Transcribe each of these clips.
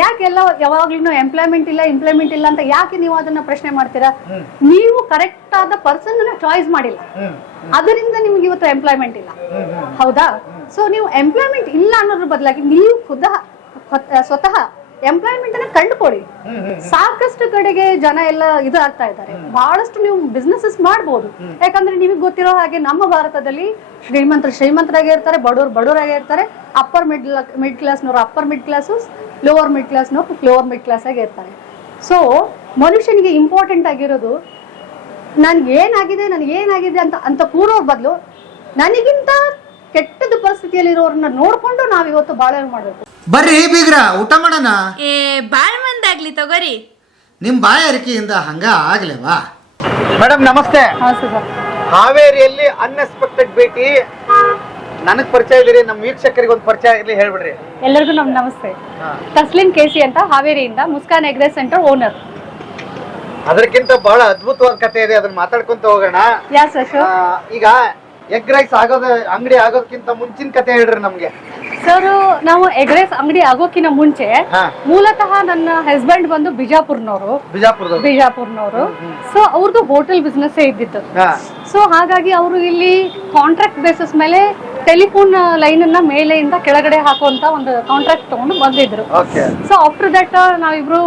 ಯಾಕೆಲ್ಲ ಯಾವಾಗ್ಲೂ ಎಂಪ್ಲಾಯ್ಮೆಂಟ್ ಇಲ್ಲ ಎಂಪ್ಲಾಯ್ಮೆಂಟ್ ಇಲ್ಲ ಅಂತ ಯಾಕೆ ನೀವು ಅದನ್ನ ಪ್ರಶ್ನೆ ಮಾಡ್ತೀರಾ? ನೀವು ಕರೆಕ್ಟ್ ಆದ ಪರ್ಸನ್ ಚಾಯ್ಸ್ ಮಾಡಿಲ್ಲ. ಅದರಿಂದ ನಿಮ್ಗೆ ಇವತ್ತು ಎಂಪ್ಲಾಯ್ಮೆಂಟ್ ಇಲ್ಲ. ಹೌದಾ? ಸೊ ನೀವು ಎಂಪ್ಲಾಯ್ಮೆಂಟ್ ಇಲ್ಲ ಅನ್ನೋದ್ರ ಬದಲಾಗಿ ನೀವು ಖುದ ಸ್ವತಃ ಎಂಪ್ಲಾಯ್ಮೆಂಟ್ ಅನ್ನ ಕಂಡುಕೊಡಿ ಸಾಕಷ್ಟು ಕಡೆಗೆ ಜನ ಎಲ್ಲ ಇದು ಆಗ್ತಾ ಇದ್ದಾರೆ. ಬಹಳಷ್ಟು ನೀವು ಬಿಸ್ನೆಸಸ್ ಮಾಡಬಹುದು ಯಾಕಂದ್ರೆ ನಿಮಗೆ ಗೊತ್ತಿರೋ ಹಾಗೆ ನಮ್ಮ ಭಾರತದಲ್ಲಿ ಶ್ರೀಮಂತರು ಶ್ರೀಮಂತರಾಗೇ ಇರ್ತಾರೆ ಬಡವರು ಬಡವರಾಗೇ ಇರ್ತಾರೆ. Upper mid mid ಕ್ಲಾಸ್ನವರು upper mid class lower mid ಕ್ಲಾಸ್ನವರು lower mid class ಆಗಿ ಇರ್ತಾರೆ. ಸೊ ಮನುಷ್ಯನಿಗೆ ಇಂಪಾರ್ಟೆಂಟ್ ಆಗಿರೋದು ನನ್ಗೆ ಏನಾಗಿದೆ ನನಗೆ ಏನಾಗಿದೆ ಅಂತ ಅಂತ ಕೂರೋರ್ ಬದಲು ನನಗಿಂತ ಕೆಟ್ಟದ ಪರಿಸ್ಥಿತಿಯಲ್ಲಿರೋರನ್ನ ನೋಡ್ಕೊಂಡು ನಾವ್ ಇವತ್ತು ಬಾಳ್ವೆ ಮಾಡ್ಬೇಕು. ಬರ್ರಿ ಬೀಗ್ರ ಊಟ ಮಾಡೋಣ. ಏ ಬಾಳ್ ಮಂದಾಗ್ಲಿ ತಗೋರಿ. ನಿಮ್ಮ ಬಾಯಾರಿಕೆಯಿಂದ ಹಂಗ ಆಗ್ಲೇವಾ? ಮೇಡಮ್ ನಮಸ್ತೆ. ಹಾವೇರಿಯಲ್ಲಿ ಅನ್ಎಕ್ಸ್ಪೆಕ್ಟೆಡ್ ಭೇಟಿ. ನನಗ್ ಪರಿಚಯ ಇದ್ದೀರಿ ನಮ್ಮ ವೀಕ್ಷಕರಿಗೆ ಒಂದು ಪರಿಚಯ ಇರಲಿ ಹೇಳ್ಬಿಡ್ರಿ. ಎಲ್ಲರಿಗೂ ನಮ್ ನಮಸ್ತೆ. ತಸ್ಲಿನ್ ಕೇಸಿ ಅಂತ ಹಾವೇರಿಯಿಂದ Muskan egg rice centre owner. ಅದಕ್ಕಿಂತ ಬಹಳ ಅದ್ಭುತವಾದ ಕಥೆ ಇದೆ ಅದನ್ನ ಮಾತಾಡ್ಕೊಂತ ಹೋಗೋಣ. ಯಾ ಸರ್ ಈಗ ಎಗ್ ರೈಸ್ ಆಗೋದ ಅಂಗಡಿ ಆಗೋದಕ್ಕಿಂತ ಮುಂಚಿನ ಕತೆ ಹೇಳ್ರಿ ನಮ್ಗೆ. ಸರ್ ನಾವು ಎಗ್ ರೈಸ್ ಅಂಗಡಿ ಆಗೋಕಿನ ಮುಂಚೆ ಹಾ. ಮೂಲತಃ ನನ್ನ ಹಸ್ಬೆಂಡ್ ಬಂದು ಬಿಜಾಪುರ್ನವರು. ಬಿಜಾಪುರದವ್ರು? ಬಿಜಾಪುರ್ನವರು. ಸೊ ಅವ್ರದ್ದು ಹೋಟೆಲ್ ಬಿಸ್ನೆಸ್ ಇದ್ದಿತ್ತು. ಹಾ. ಸೊ ಹಾಗಾಗಿ ಅವರು ಇಲ್ಲಿ ಕಾಂಟ್ರಾಕ್ಟ್ ಬೇಸಿಸ್ ಮೇಲೆ ಟೆಲಿಫೋನ್ ಲೈನ್ ಅನ್ನ ಮೇಲೆಯಿಂದ ಕೆಳಗಡೆ ಹಾಕುವಂತ ಒಂದು ಕಾಂಟ್ರಾಕ್ಟ್ ತಗೊಂಡು ಬಂದಿದ್ರು. ಓಕೆ ಸೊ ಆಫ್ಟರ್ ದಟ್ ನಾವಿಬ್ರು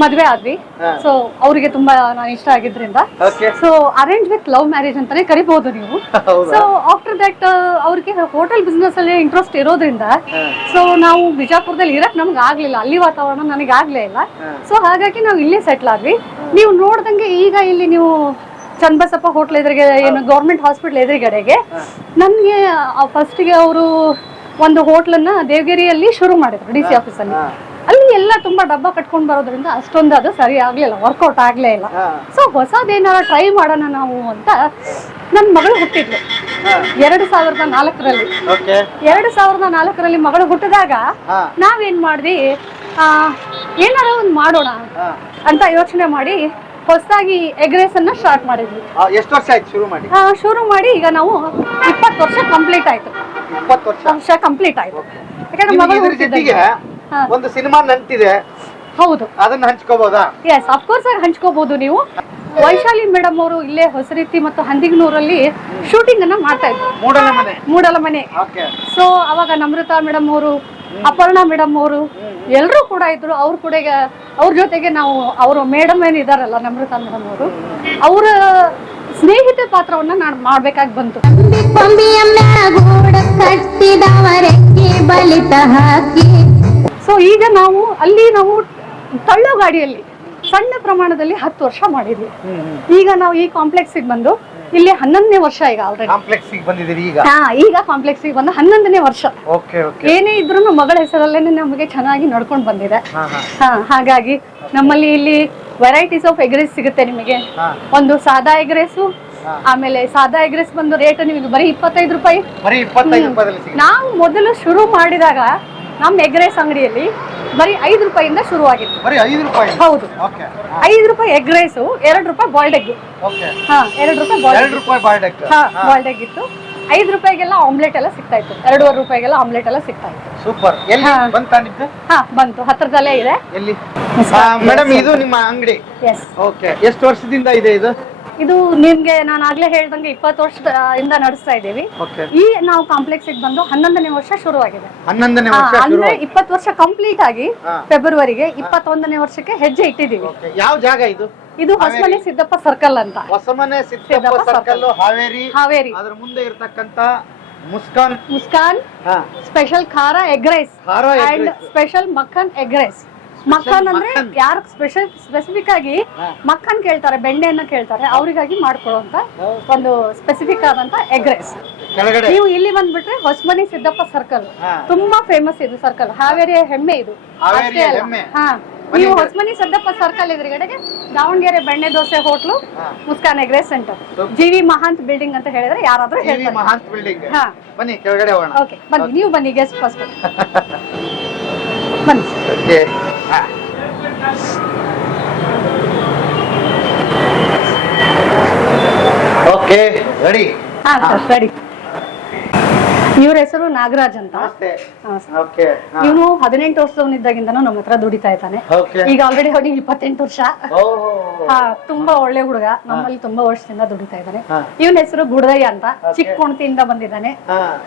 ಮದ್ವೆ ಆದ್ವಿ. ಸೊ ಅವರಿಗೆ ತುಂಬಾ ನಾನು ಇಷ್ಟ ಆಗಿದ್ರಿಂದ. So arrange with love marriage ಅಂತಾನೆ ಕರಿಬಹುದು ನೀವು. ಸೊ ಆಫ್ಟರ್ ದಟ್ ಅವ್ರಿಗೆ ಹೋಟೆಲ್ ಬಿಸ್ನೆಸ್ ಅಲ್ಲಿ ಇಂಟ್ರೆಸ್ಟ್ ಇರೋದ್ರಿಂದ ಸೊ ನಾವು ಬಿಜಾಪುರದಲ್ಲಿ ಇರಕ್ ನಮ್ಗೆ ಆಗ್ಲಿಲ್ಲ. ಅಲ್ಲಿ ವಾತಾವರಣ ನನಗೆ ಆಗ್ಲೇ ಇಲ್ಲ. ಸೊ ಹಾಗಾಗಿ ನಾವು ಇಲ್ಲೇ ಸೆಟ್ಲ್ ಆದ್ವಿ. ನೀವು ನೋಡ್ದಂಗೆ ಈಗ ಇಲ್ಲಿ ನೀವು ಚನ್ನಬಸಪ್ಪ ಹೋಟ್ಲ್ ಎದುರಿಗೆ ಏನು ಗೌರ್ಮೆಂಟ್ ಹಾಸ್ಪಿಟಲ್ ಎದುರುಗಡೆಗೆ ನನ್ಗೆ ಫಸ್ಟಿಗೆ ಅವರು ಒಂದು ಹೋಟ್ಲನ್ನ ದೇವಗಿರಿಯಲ್ಲಿ ಶುರು ಮಾಡಿದ್ರು ಡಿ ಸಿ ಆಫೀಸಲ್ಲಿ ಅಲ್ಲಿ ಎಲ್ಲ ತುಂಬಾ ಡಬ್ಬ ಕಟ್ಕೊಂಡ್ ಬರೋದ್ರಿಂದ ಅಷ್ಟೊಂದು ಅದು ಸರಿ ಆಗ್ಲಿಲ್ಲ ವರ್ಕೌಟ್ ಆಗ್ಲೇ ಇಲ್ಲ. ಸೊ ಹೊಸದೇನಾರ ಟ್ರೈ ಮಾಡೋಣ ನಾವು ಅಂತ ನನ್ನ ಮಗಳು ಹುಟ್ಟಿದ್ಲು. ಎರಡು ಸಾವಿರದ ನಾಲ್ಕರಲ್ಲಿ. ಎರಡು ಸಾವಿರದ ನಾಲ್ಕರಲ್ಲಿ ಮಗಳು ಹುಟ್ಟಿದಾಗ ನಾವೇನ್ ಮಾಡಿದ್ವಿ ಏನಾರ ಒಂದು ಮಾಡೋಣ ಅಂತ ಯೋಚನೆ ಮಾಡಿ ಹೊಸದಾಗಿ ಎಗ್ ರೈಸ್ ಅನ್ನ ಸ್ಟಾರ್ಟ್ ಮಾಡಿದ್ವಿ ಎಷ್ಟು ವರ್ಷ ಆಯ್ತು ಶುರು ಮಾಡಿ? ಶುರು ಮಾಡಿ ಈಗ ನಾವು ಇಪ್ಪತ್ತು ವರ್ಷ ಕಂಪ್ಲೀಟ್ ಆಯ್ತು. ಇಪ್ಪತ್ತು ವರ್ಷ? ವರ್ಷ ಕಂಪ್ಲೀಟ್ ಆಯ್ತು. ಯಾಕಂದ್ರೆ ಮಗಳು ಹುಟ್ಟಿದಾಗ. ಒಂದು ಸಿನಿಮಾ ನಂಟಿದೆ ಹೌದು. ಅದನ್ನ ಹಂಚ್ಕೋಬಹುದಾ ಎಸ್ ಅಫ್ಕೋರ್ಸ್ ಆಗಿ ಹಂಚ್ಕೋಬಹುದು ನೀವು. ವೈಶಾಲಿ ಮೇಡಮ್ ಅವರು ಇಲ್ಲೇ ಹೊಸರೀತಿ ಮತ್ತು ಹಂದಿಗನೂರಲ್ಲಿ ಶೂಟಿಂಗ್ ಅನ್ನ ಮಾಡ್ತಾ ಇದ್ರು. ಮೂಡಲ ಮನೆ. ಮೂಡಲ ಮನೆ. ಓಕೆ ಸೊ ಅವಾಗ ನಮ್ರತಾ ಮೇಡಮ್ ಅವರು ಅಪರ್ಣಾ ಮೇಡಮ್ ಅವರು ಎಲ್ಲರೂ ಕೂಡ ಇದ್ರು. ಅವ್ರ ಕೂಡ ಅವ್ರ ಜೊತೆಗೆ ನಾವು ಅವರು ಮೇಡಮ್ ಏನಿದಾರಲ್ಲ ನಮ್ರತಾ ಮೇಡಮ್ ಅವರು ಅವರ ಸ್ನೇಹಿತೆ ಪಾತ್ರವನ್ನ ನಾನು ಮಾಡ್ಬೇಕಾಗಿ ಬಂತು. ಬಲಿತ ಹಾಕಿ. ಸೊ ಈಗ ನಾವು ಅಲ್ಲಿ ನಾವು ತಳ್ಳೋ ಗಾಡಿಯಲ್ಲಿ ಸಣ್ಣ ಪ್ರಮಾಣದಲ್ಲಿ ಹತ್ತು ವರ್ಷ ಮಾಡಿದ್ವಿ. ಈಗ ನಾವು ಈ ಕಾಂಪ್ಲೆಕ್ಸ್ ಬಂದು ಇಲ್ಲಿ ಹನ್ನೊಂದನೇ ವರ್ಷ ಈಗ ಆಲ್ರೆಡಿ ಹಾ ಈಗ ಕಾಂಪ್ಲೆಕ್ಸ್ ಬಂದು ಹನ್ನೊಂದನೇ ವರ್ಷ. ಏನೇ ಇದ್ರು ಮಗಳ ಹೆಸರಲ್ಲೇನೆ ನಮಗೆ ಚೆನ್ನಾಗಿ ನಡ್ಕೊಂಡು ಬಂದಿದೆ. ಹಾ ಹಾಗಾಗಿ ನಮ್ಮಲ್ಲಿ ಇಲ್ಲಿ ವೆರೈಟೀಸ್ ಆಫ್ ಎಗ್ ರೈಸ್ ಸಿಗುತ್ತೆ ನಿಮಗೆ. ಒಂದು ಸಾದಾ ಎಗ್ ರೈಸು ಆಮೇಲೆ ಸಾದಾ ಎಗ್ ರೈಸ್ ಬಂದು ರೇಟ್ ನಿಮಗೆ ಬರೀ ಇಪ್ಪತ್ತೈದು ರೂಪಾಯಿ. ನಾವು ಮೊದಲು ಶುರು ಮಾಡಿದಾಗ ನಮ್ಮ ಎಗ್ ರೈಸ್ ಅಂಗಡಿಯಲ್ಲಿ ಬರೀ ಐದು ರೂಪಾಯಿಂದ ಶುರುವಾಗಿತ್ತು. ಬರೀ ಐದು ರೂಪಾಯಿ? ಹೌದು. ಐದು ರೂಪಾಯಿ ಎಗ್ ರೈಸು ಎರಡು ರೂಪಾಯಿ ಬಾಯ್ಲ್ಡ್ ಎಗ್ ಹಾ ಎರಡು ರೂಪಾಯಿ ಬಾಯ್ಲ್ಡ್ ರೂಪಾಯಿ ಬಾಯ್ಡಕ್ ಹಾ ಬಾಯ್ಲ್ಡ್ ಎಗ್ ಇತ್ತು. ಐದು ರೂಪಾಯಿಗೆಲ್ಲ ಆಮ್ಲೆಟ್ ಎಲ್ಲ ಸಿಗ್ತಾ ಇತ್ತು. ಎರಡೂವರೆ ರೂಪಾಯಿಗೆಲ್ಲ ಆಮ್ಲೆಟ್ ಎಲ್ಲ ಸಿಗ್ತಾ ಇತ್ತು. ಸೂಪರ್. ಎಲ್ಲಿ. ಬಂದ್ ಹಾ ಬಂತು. ಹತ್ರದಲ್ಲೇ ಇದೆ. ಎಲ್ಲಿ? ಮೇಡಮ್ ಇದು ನಿಮ್ಮ ಅಂಗಡಿ. Yes okay. ಎಷ್ಟು ವರ್ಷದಿಂದ ಇದೆ ಇದು? ಇದು ನಿಮ್ಗೆ ನಾನು ಆಗ್ಲೇ ಹೇಳ್ದಂಗೆ ಇಪ್ಪತ್ತು ವರ್ಷದಿಂದ ನಡೆಸ್ತಾ ಇದ್ದೀವಿ. ಈ ನಾವು ಕಾಂಪ್ಲೆಕ್ಸ್ ಬಂದು ಹನ್ನೊಂದನೇ ವರ್ಷ ಶುರುವಾಗಿದೆ. ಹನ್ನೊಂದನೇ ಅಂದ್ರೆ ಇಪ್ಪತ್ತು ವರ್ಷ ಕಂಪ್ಲೀಟ್ ಆಗಿ ಫೆಬ್ರವರಿಗೆ ಇಪ್ಪತ್ತೊಂದನೇ ವರ್ಷಕ್ಕೆ ಹೆಜ್ಜೆ ಇಟ್ಟಿದ್ದೀವಿ. ಯಾವ ಜಾಗ ಇದು? ಇದು ಹೊಸಮನೆ ಸಿದ್ದಪ್ಪ ಸರ್ಕಲ್ ಅಂತ. ಹೊಸಮನೆ ಸಿದ್ದಪ್ಪ ಸರ್ಕಲ್ ಹಾವೇರಿ. ಹಾವೇರಿ. ಅದ್ರ ಮುಂದೆ ಇರತಕ್ಕಂತ ಮುಸ್ಕಾನ್. ಮುಸ್ಕಾನ್ ಸ್ಪೆಷಲ್ ಖಾರ ಎಗ್ ರೈಸ್ ಅಂಡ್ ಸ್ಪೆಷಲ್ ಮಕ್ಕನ್ ಎಗ್ ರೈಸ್ ಮಕ್ಕನ್ ಅಂದ್ರೆ. ಯಾರು ಸ್ಪೆಷಲ್ ಸ್ಪೆಸಿಫಿಕ್ ಆಗಿ. ಮಕ್ಕನ್ ಕೇಳ್ತಾರೆ ಬೆಣ್ಣೆಯನ್ನ ಕೇಳ್ತಾರೆ ಅವರಿಗಾಗಿ ಮಾಡ್ಕೊಳ್ಳುವಂತ ಒಂದು ಸ್ಪೆಸಿಫಿಕ್ ಆದಂತ ಎಗ್ ರೈಸ್ ನೀವು ಇಲ್ಲಿ ಬಂದ್ಬಿಟ್ರೆ ಹೊಸಮನಿ ಸಿದ್ದಪ್ಪ ಸರ್ಕಲ್ ತುಂಬಾ ಫೇಮಸ್ ಇದು ಸರ್ಕಲ್ ಹಾವೇರಿಯ ಹೆಮ್ಮೆ ಇದು. ಅಷ್ಟೇ ಅಲ್ಲ. ಹಾ. ನೀವು. ಹೊಸಮನಿ ಸಿದ್ದಪ್ಪ ಸರ್ಕಲ್ ಎದುರುಗಡೆಗೆ ದಾವಣಗೆರೆ ಬೆಣ್ಣೆ dosa hotel. Muskan egg rice centre So- G V Mahanth building ಅಂತ ಹೇಳಿದ್ರೆ ಯಾರಾದ್ರೂ. ಬನ್ನಿ ಕೆಳಗಡೆ ಹೋಗೋಣ. ಓಕೆ ಬನ್ನಿ ನೀವು ಬನ್ನಿ ಗೆಸ್ಟ್ ಫಸ್ಟ್ ಬನ್ನಿ. ಓಕೆ ಓಕೆ ರೆಡಿ ಹಾ ಸರ್ ರೆಡಿ ಇವ್ರ ಹೆಸರು ನಾಗರಾಜ್ ಅಂತ. ಇವನು ಹದಿನೆಂಟು ವರ್ಷದವನಿದ್ದಾಗಿಂದನೂ ನಮ್ಮ ಹತ್ರ ದುಡಿತಾ ಇದ್ದಾನೆ. ಈಗ ಆಲ್ರೆಡಿ ಅವನಿಗೆ ಇಪ್ಪತ್ತೆಂಟು ವರ್ಷ. ಹಾ ತುಂಬಾ ಒಳ್ಳೆ ಹುಡುಗ. ನಮ್ಮಲ್ಲಿ ತುಂಬಾ ವರ್ಷದಿಂದ ದುಡಿತಾ ಇದ್ದಾನೆ. ಇವನ ಹೆಸರು ಗುಡದಯ್ಯ ಅಂತ. ಚಿಕ್ಕ ಕೊಣತಿಯಿಂದ ಬಂದಿದ್ದಾನೆ.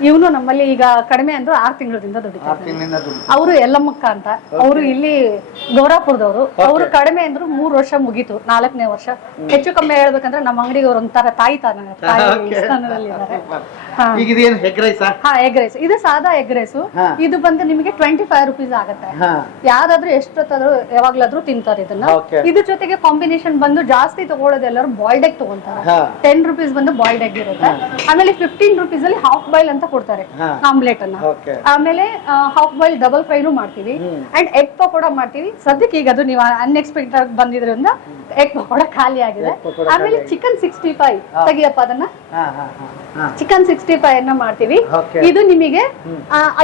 ಇವನು ನಮ್ಮಲ್ಲಿ ಈಗ ಕಡಿಮೆ ಅಂದ್ರೆ ಆರ್ ತಿಂಗಳಿಂದ ದುಡಿತಾ ಇದ್ದಾನೆ. ಅವರು ಯಲ್ಲಮ್ಮಕ್ಕ ಅಂತ. ಅವರು ಇಲ್ಲಿ ಗೌರಾಪುರದವರು ಅವರು ಕಡಿಮೆ ಅಂದ್ರು ಮೂರ್ ವರ್ಷ ಮುಗೀತು. ನಾಲ್ಕನೇ ವರ್ಷ. ಹೆಚ್ಚು ಕಮ್ಮಿ ಹೇಳ್ಬೇಕಂದ್ರೆ ನಮ್ಮ ಅಂಗಡಿಗೆ ಅವ್ರ ಒಂಥರ ತಾಯಿ ತಾನ ಈಗ ಇದೇನು ಎಗ್ ರೈಸಾ ಹಾ ಎಗ್ ರೈಸ್ ಇದು ಸಾದಾ ಎಗ್ ರೈಸ್ ಹಾ. ಇದು ಬಂದು ನಿಮಗೆ ಟ್ವೆಂಟಿ ಫೈವ್ ರುಪೀಸ್ ಆಗುತ್ತೆ. ಹಾ. ಯಾರಾದ್ರೂ ಎಷ್ಟೊತ್ತಾದ್ರೂ ಯಾವಾಗ್ಲಾದ್ರೂ ತಿಂತಾರೆ ಇದನ್ನ. Okay. ಇದ್ರ ಜೊತೆಗೆ ಕಾಂಬಿನೇಷನ್ ಬಂದು ಜಾಸ್ತಿ ತಗೊಳ್ಳೋದೆಲ್ಲರೂ ಬಾಯ್ಲ್ಡ್ ಎಗ್ ತಗೊಂತಾರೆ ಹಾ. ಟೆನ್ ರುಪೀಸ್ ಬಂದು ಬಾಯ್ಲ್ಡ್ ಎಗ್ ಇರುತ್ತೆ. ಆಮೇಲೆ ಫಿಫ್ಟೀನ್ ರುಪೀಸ್ ಅಲ್ಲಿ ಹಾಫ್ ಬಾಯ್ಲ್ ಅಂತ ಕೊಡ್ತಾರೆ ಹಾ. ಆಮ್ಲೆಟ್ ಅನ್ನ. Okay. ಆಮೇಲೆ ಹಾಫ್ ಬಾಯ್ಲ್ ಡಬಲ್ ಫ್ರೈನು ಮಾಡ್ತೀವಿ. ಅಂಡ್ ಎಗ್ ಪಕೋಡ ಮಾಡ್ತೀವಿ. ಸದ್ಯಕ್ಕೆ ಈಗ ಅದು ನೀವು ಅನ್ಎಕ್ಸ್ಪೆಕ್ಟೆಡ್ ಆಗಿ ಬಂದಿದ್ರಿಂದ ಎಗ್ ಪಕೋಡ ಖಾಲಿ ಆಗಿದೆ. Egg ಪಕೋಡ ಆಮೇಲೆ ಖಾಲಿ ಚಿಕನ್ ಸಿಕ್ಸ್ಟಿ ಫೈವ್ ತೆಗಿಯಪ್ಪ ಅದನ್ನ. ಹಾ ಹಾ ಹಾ. ಚಿಕನ್ ಸಿಕ್ಸ್ಟಿ ಫೈವ್ ಅನ್ನ ಮಾಡ್ತೀವಿ. ಇದು ನಿಮಗೆ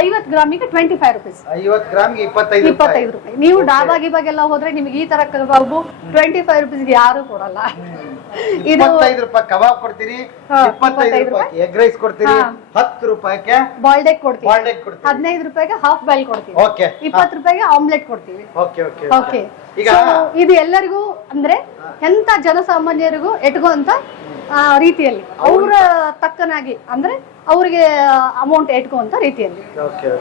ಐವತ್ ಗ್ರಾಮಿಗೆ ಟ್ವೆಂಟಿ ಫೈವ್ ರುಪೀಸ್ ಐವತ್ ಗ್ರಾಮ್ ಇಪ್ಪತ್ತೈದು ರೂಪಾಯಿ. ಇಪ್ಪತ್ತೈದು ರೂಪಾಯಿ. ನೀವು ಡಾಬಾ ಗಿಬಾಗೆಲ್ಲ ಹೋದ್ರೆ ನಿಮಗೆ ಈ ತರ ಕಬಾಬು ಟ್ವೆಂಟಿ ಫೈವ್ ರುಪೀಸ್ಗೆ ಯಾರು ಕೊಡಲ್ಲ. ಇದು ರೂಪಾಯಿ ಕಬಾಬ್ ಕೊಡ್ತೀರಿ ಇಪ್ಪತ್ತೈದು ರೂಪಾಯಿ ಎಗ್ ರೈಸ್ ಕೊಡ್ತೀರಿ ಹತ್ತು ರೂಪಾಯಿಗೆ ಬಾಯ್ಲ್ಡ್ ಎಗ್ ಕೊಡ್ತೀವಿ. ಹದಿನೈದು ರೂಪಾಯಿಗೆ ಹಾಫ್ ಬಾಯ್ಲ್ ಕೊಡ್ತೀವಿ. ಇಪ್ಪತ್ತು ರೂಪಾಯಿಗೆ ಆಮ್ಲೆಟ್ ಕೊಡ್ತೀವಿ. ಓಕೆ ಇದು ಎಲ್ಲರಿಗೂ ಅಂದ್ರೆ ಎಂತ ಜನಸಾಮಾನ್ಯರಿಗೂ ಎಟ್ಗುವಂತ ಆ, ರೀತಿಯಲ್ಲಿ. ಅವರ ತಕ್ಕನಾಗಿ ಅಂದ್ರೆ ಅವ್ರಿಗೆ ಅಮೌಂಟ್ ಇಟ್ಕೊಂತ ರೀತಿಯಲ್ಲಿ.